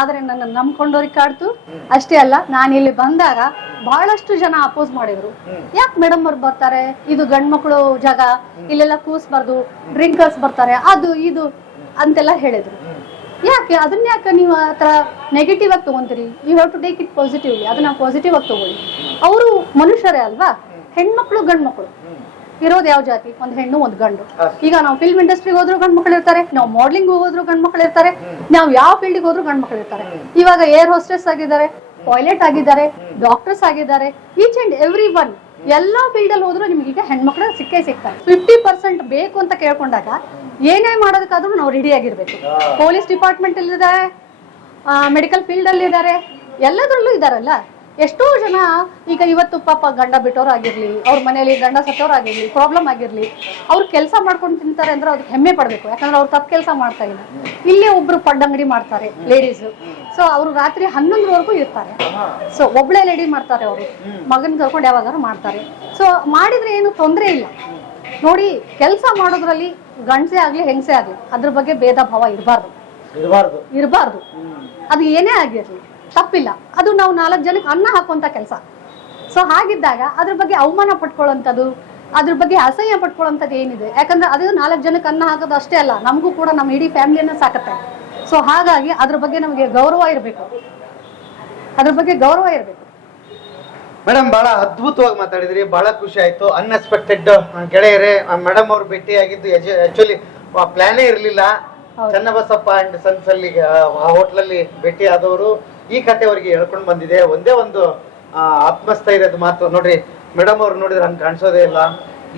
ಆದ್ರೆ ನನ್ನ ನಂಬ್ಕೊಂಡವ್ರಿಗೆ ಕಾಡ್ತು. ಅಷ್ಟೇ ಅಲ್ಲ ನಾನು ಇಲ್ಲಿ ಬಂದಾಗ ಬಹಳಷ್ಟು ಜನ ಅಪೋಸ್ ಮಾಡಿದ್ರು. ಯಾಕೆ ಮೇಡಮ್ ಅವ್ರು ಬರ್ತಾರೆ? ಇದು ಗಂಡ್ಮಕ್ಳು ಜಾಗ. ಇಲ್ಲೆಲ್ಲ ಕೂಸ್ಬಾರ್ದು. ಡ್ರಿಂಕರ್ಸ್ ಬರ್ತಾರೆ. ಅದು ಇದು ಅಂತೆಲ್ಲ ಹೇಳಿದ್ರು. ಯಾಕೆ? ಅದನ್ನ ಯಾಕೆ ನೀವು ಆ ಥರ ನೆಗೆಟಿವ್ ಆಗಿ ತಗೊಂತೀರಿ? You have to take it positively ಅದನ್ನ ಪಾಸಿಟಿವ್ ಆಗಿ ತಗೊಳ್ಳಿ. ಅವರು ಮನುಷ್ಯರೇ ಅಲ್ವಾ? ಹೆಣ್ಮಕ್ಳು ಗಂಡ್ಮಕ್ಳು. ಇರೋದು ಯಾವ ಜಾತಿ? ಒಂದು ಹೆಣ್ಣು ಒಂದು ಗಂಡು. ಈಗ ನಾವು ಫಿಲ್ಮ್ ಇಂಡಸ್ಟ್ರಿಗೆ ಹೋದ್ರು ಗಂಡು ಮಕ್ಕಳು ಇರ್ತಾರೆ ನಾವು ಮಾಡ್ಲಿಂಗ್ ಹೋದ್ರು ಗಂಡ್ ಮಕ್ಕಳು ಇರ್ತಾರೆ ನಾವು ಯಾವ ಫೀಲ್ಡಿಗೆ ಹೋದ್ರು ಗಂಡ್ ಮಕ್ಕಳು ಇರ್ತಾರೆ. ಇವಾಗ ಏರ್ ಹೋಸ್ಟೆಸ್ ಆಗಿದ್ದಾರೆ ಟಾಯ್ಲೆಟ್ ಆಗಿದ್ದಾರೆ ಡಾಕ್ಟರ್ಸ್ ಆಗಿದ್ದಾರೆ ಈಚ್ ಅಂಡ್ ಎವ್ರಿ ಒನ್ ಎಲ್ಲಾ ಫೀಲ್ಡ್ ಅಲ್ಲಿ ಹೋದ್ರು ನಿಮ್ಗೆ ಈಗ ಹೆಣ್ಮಕ್ಳು ಸಿಕ್ಕೇ ಸಿಗ್ತಾರೆ. ಫಿಫ್ಟಿ ಪರ್ಸೆಂಟ್ ಬೇಕು ಅಂತ ಕೇಳ್ಕೊಂಡಾಗ ಏನೇ ಮಾಡೋದಕ್ಕಾದ್ರೂ ನಾವು ರೆಡಿ ಆಗಿರ್ಬೇಕು. ಪೊಲೀಸ್ ಡಿಪಾರ್ಟ್ಮೆಂಟ್ ಅಲ್ಲಿ ಇದ್ದಾರೆ ಮೆಡಿಕಲ್ ಫೀಲ್ಡ್ ಅಲ್ಲಿ ಇದ್ದಾರೆ ಎಲ್ಲದರಲ್ಲೂ ಇದಾರಲ್ಲ ಎಷ್ಟೋ ಜನ ಈಗ ಇವತ್ತು ಪಾಪ ಗಂಡ ಬಿಟ್ಟೋರ್ ಆಗಿರ್ಲಿ ಅವ್ರ ಮನೆಯಲ್ಲಿ ಗಂಡ ಸತ್ತವರಾಗಿರ್ಲಿ ಆಗಿರ್ಲಿ ಪ್ರಾಬ್ಲಮ್ ಆಗಿರ್ಲಿ ಅವ್ರು ಕೆಲಸ ಮಾಡ್ಕೊಂಡು ತಿಂತಾರೆ ಅಂದ್ರೆ ಅದಕ್ಕೆ ಹೆಮ್ಮೆ ಪಡ್ಬೇಕು. ಯಾಕಂದ್ರೆ ಅವ್ರು ತಪ್ಪು ಕೆಲಸ ಮಾಡ್ತಾ ಇಲ್ಲ. ಇಲ್ಲೇ ಒಬ್ರು ಪಡ್ಡಂಗಡಿ ಮಾಡ್ತಾರೆ ಲೇಡೀಸ್ ಸೊ ಅವರು ರಾತ್ರಿ ಹನ್ನೊಂದರವರೆಗೂ ಇರ್ತಾರೆ. ಸೊ ಒಬ್ಳೆ ಲೇಡಿ ಮಾಡ್ತಾರೆ ಅವರು. ಮಗನ್ ಕರ್ಕೊಂಡು ಯಾವಾಗಾದ್ರು ಮಾಡ್ತಾರೆ. ಸೊ ಮಾಡಿದ್ರೆ ಏನು ತೊಂದರೆ ಇಲ್ಲ. ನೋಡಿ ಕೆಲಸ ಮಾಡೋದ್ರಲ್ಲಿ ಗಂಡಸೆ ಆಗ್ಲಿ ಹೆಂಗಸೆ ಆಗ್ಲಿ ಅದ್ರ ಬಗ್ಗೆ ಭೇದ ಭಾವ ಇರಬಾರ್ದು. ಇರಬಾರ್ದು. ಅದು ಏನೇ ಆಗಿರ್ಲಿ. ತಪ್ಪಿಲ್ಲ. ಅದು ನಾವು ನಾಲ್ಕು ಜನಕ್ಕೆ ಅನ್ನ ಹಾಕುವಂತ ಕೆಲಸ. ಸೊ ಹಾಗಿದ್ದಾಗ ಅದ್ರ ಬಗ್ಗೆ ಅವಮಾನ ಪಟ್ಕೊಳ್ಳೋಂಥದ್ದು ಅದ್ರ ಬಗ್ಗೆ ಅಸಹ್ಯ ಪಟ್ಕೊಳ್ಳುವಂಥದ್ದು ಏನಿದೆ? ಯಾಕಂದ್ರೆ ಅದು ನಾಲ್ಕು ಜನಕ್ಕೆ ಅನ್ನ ಹಾಕೋದು ಅಷ್ಟೇ ಅಲ್ಲ ನಮಗೂ ಕೂಡ ನಮ್ಮ ಇಡೀ ಫ್ಯಾಮಿಲಿಯನ್ನ ಸಾಕತ್ತೆ. ಸೊ ಹಾಗಾಗಿ ಅದ್ರ ಬಗ್ಗೆ ನಮಗೆ ಗೌರವ ಇರಬೇಕು. ಅದ್ರ ಬಗ್ಗೆ ಗೌರವ ಇರಬೇಕು. ಮೇಡಮ್ ಬಹಳ ಅದ್ಭುತವಾಗಿ ಮಾತಾಡಿದ್ರಿ ಬಹಳ ಖುಷಿ ಆಯ್ತು ಅನ್ಎಕ್ಸ್ಪೆಕ್ಟೆಡ್ ಗೆಳೆಯರೇ ಮೇಡಮ್ ಅವ್ರು ಭೇಟಿ ಆಗಿದ್ದು ಆಕ್ಚುಲಿ ಪ್ಲಾನೇ ಇರಲಿಲ್ಲ. ಚನ್ನಬಸಪ್ಪ ಅಂಡ್ ಸನ್ಸ್ ಅಲ್ಲಿ ಹೋಟ್ಲಲ್ಲಿ ಭೇಟಿ ಆದವರು ಈ ಕತೆ ಅವ್ರಿಗೆ ಹೇಳ್ಕೊಂಡು ಬಂದಿದೆ. ಒಂದೇ ಒಂದು ಆತ್ಮಸ್ಥೈರ್ಯದ ಮಾತು ನೋಡ್ರಿ ಮೇಡಮ್ ಅವ್ರು ನೋಡಿದ್ರೆ ಹಂಗೆ ಕಾಣಿಸೋದೇ ಇಲ್ಲ.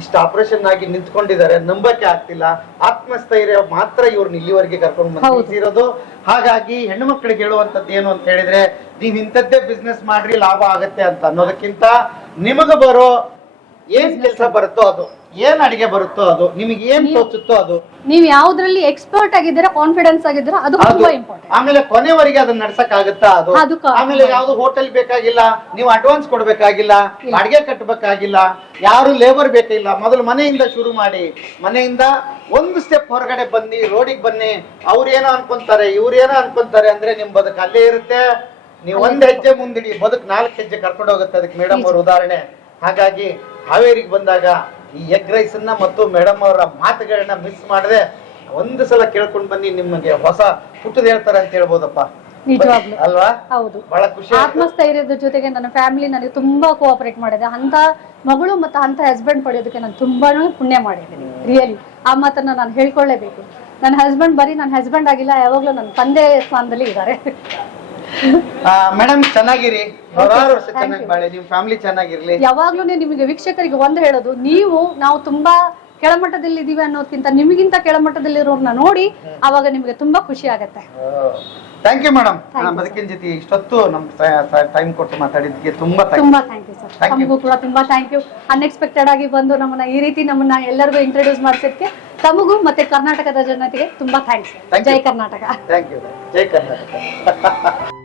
ಇಷ್ಟು ಆಪರೇಷನ್ ಆಗಿ ನಿಂತ್ಕೊಂಡಿದ್ದಾರೆ. ನಂಬಕ್ಕೆ ಆಗ್ತಿಲ್ಲ. ಆತ್ಮಸ್ಥೈರ್ಯ ಮಾತ್ರ ಇವ್ರನ್ನ ಇಲ್ಲಿವರೆಗೆ ಕರ್ಕೊಂಡು ಬಂದಿರೋದು ಹಾಗಾಗಿ ಹೆಣ್ಣು ಮಕ್ಕಳಿಗೆ ಹೇಳುವಂತದ್ದು ಏನು ಅಂತ ಹೇಳಿದ್ರೆ ನೀವ್ ಇಂಥದ್ದೇ ಬಿಸ್ನೆಸ್ ಮಾಡ್ರಿ ಲಾಭ ಆಗತ್ತೆ ಅಂತ ಅನ್ನೋದಕ್ಕಿಂತ ನಿಮಗ ಬರೋ ಏನ್ ಕೆಲಸ ಬರುತ್ತೋ ಅದು ಏನ್ ಅಡಿಗೆ ಬರುತ್ತೋ ಅದು ನಿಮಗೆ ಏನ್ ತೋಚುತ್ತೋ ಅದು. ನೀವ್ ಯಾವ್ದ್ರಲ್ಲಿ ಎಕ್ಸ್ಪರ್ಟ್ ಆಗಿದ್ದೀರಾ ಕಾನ್ಫಿಡೆನ್ಸ್ ಆಗಿದ್ರೆ ಅದು ತುಂಬಾ ಇಂಪಾರ್ಟೆಂಟ್ ಆಮೇಲೆ ಕೊನೆವರೆಗೆ ಅದನ್ನ ನಡ್ಸಕ್ ಆಗುತ್ತಾ ಅದು ಅದು ಆಮೇಲೆ ಯಾವ್ದು ಹೋಟೆಲ್ ಬೇಕಾಗಿಲ್ಲ ನೀವು ಅಡ್ವಾನ್ಸ್ ಕೊಡ್ಬೇಕಾಗಿಲ್ಲ ಅಡಿಗೆ ಕಟ್ಟಬೇಕಾಗಿಲ್ಲ ಯಾರು ಲೇಬರ್ ಬೇಕಿಲ್ಲ ಮೊದಲು ಮನೆಯಿಂದ ಶುರು ಮಾಡಿ ಮನೆಯಿಂದ ಒಂದು ಸ್ಟೆಪ್ ಹೊರಗಡೆ ಬನ್ನಿ ರೋಡಿಗೆ ಬನ್ನಿ ಅವ್ರೇನೋ ಅನ್ಕೊಂತಾರೆ ಇವ್ರೇನೋ ಅನ್ಕೊಂತಾರೆ ಅಂದ್ರೆ ನಿಮ್ ಬದುಕು ಅಲ್ಲೇ ಇರುತ್ತೆ. ನೀವು ಒಂದ್ ಹೆಜ್ಜೆ ಮುಂದಿಡಿ ಬದುಕ್ ನಾಲ್ಕು ಹೆಜ್ಜೆ ಕರ್ಕೊಂಡು ಹೋಗುತ್ತೆ ಅದಕ್ಕೆ ಮೇಡಮ್ ಅವ್ರ ಉದಾಹರಣೆ. ಹಾಗಾಗಿ ಹಾವೇರಿಗೆ ಬಂದಾಗ ಈ ಎಗ್ ರೈಸನ್ನ ಮತ್ತು ಮೇಡಮ್ ಅವರ ಮಾತುಗಳನ್ನ ಮಿಸ್ ಮಾಡದೆ ಒಂದು ಸಲ ಕೇಳ್ಕೊಂಡು ಬನ್ನಿ ನಿಮಗೆ ಹೊಸ ಪುಟ್ಟದ ಹೇಳ್ತಾರೆ ಅಂತ ಹೇಳ್ಬೋದಪ್ಪ. ನಿಜವಾಗ್ಲು. ಅಲ್ವಾ? ಹೌದು. ಬಹಳ ಖುಷಿ ಆತ್ಮಸ್ಥೈರ್ಯದ ಜೊತೆಗೆ ನನ್ನ ಫ್ಯಾಮಿಲಿ ನನಗೆ ತುಂಬಾ ಕೋಆಪರೇಟ್ ಮಾಡಿದೆ. ಅಂತ ಮಗಳು ಮತ್ತೆ ಅಂತ ಹಸ್ಬೆಂಡ್ ಪಡೆಯೋದಕ್ಕೆ ನಾನು ತುಂಬಾ ಪುಣ್ಯ ಮಾಡಿದ್ದೀನಿ ರಿಯಲಿ ಆ ಮಾತನ್ನ ನಾನು ಹೇಳ್ಕೊಳ್ಳೇಬೇಕು. ನನ್ನ ಹಸ್ಬೆಂಡ್ ಬರೀ ನನ್ನ ಹಸ್ಬೆಂಡ್ ಆಗಿಲ್ಲ ಯಾವಾಗ್ಲೂ ನನ್ನ ತಂದೆ ಸ್ಥಾನದಲ್ಲಿ ಇದ್ದಾರೆ. ಮೇಡಮ್ ಚೆನ್ನಾಗಿರಿ. ನೂರಾರು ವರ್ಷ ಚೆನ್ನಾಗಿ ಬಾಳೆ ನಿಮ್ ಫ್ಯಾಮಿಲಿ ಚೆನ್ನಾಗಿರ್ಲಿ. ಯಾವಾಗ್ಲೂ ನಿಮಗೆ ವೀಕ್ಷಕರಿಗೆ ಒಂದು ಹೇಳೋದು ನೀವು ನಾವು ತುಂಬಾ ಕೆಳಮಟ್ಟದಲ್ಲಿ ಇದೀವಿ ಅನ್ನೋದಕ್ಕಿಂತ ನಿಮಗಿಂತ ಕೆಳಮಟ್ಟದಲ್ಲಿರೋರ್ನ ನೋಡಿ ಅವಾಗ ನಿಮಗೆ ತುಂಬಾ ಖುಷಿ ಆಗತ್ತೆ. ಥ್ಯಾಂಕ್ ಯು ಮೇಡಮ್ ಬದುಕಿನ ಜೊತೆ ಇಷ್ಟೊತ್ತು ನಮ್ ಟೈಮ್ ಕೊಟ್ಟು ಮಾತಾಡಿದ್ದಕ್ಕೆ ತುಂಬಾ ತುಂಬಾ ಥ್ಯಾಂಕ್ ಯು ಸರ್ ತಮಗೂ ಕೂಡ ತುಂಬಾ ಥ್ಯಾಂಕ್ ಯು ಅನ್ಎಕ್ಸ್ಪೆಕ್ಟೆಡ್ ಆಗಿ ಬಂದು ನಮ್ಮನ್ನ ಈ ರೀತಿ ನಮ್ಮನ್ನ ಎಲ್ಲರಿಗೂ ಇಂಟ್ರೊಡ್ಯೂಸ್ ಮಾಡಿಸಿದ್ಕೆ ತಮಗೂ ಮತ್ತೆ ಕರ್ನಾಟಕದ ಜನತೆಗೆ ತುಂಬಾ ಥ್ಯಾಂಕ್ಸ್ ಜೈ ಕರ್ನಾಟಕ. ಥ್ಯಾಂಕ್ ಯು ಜೈ ಕರ್ನಾಟಕ.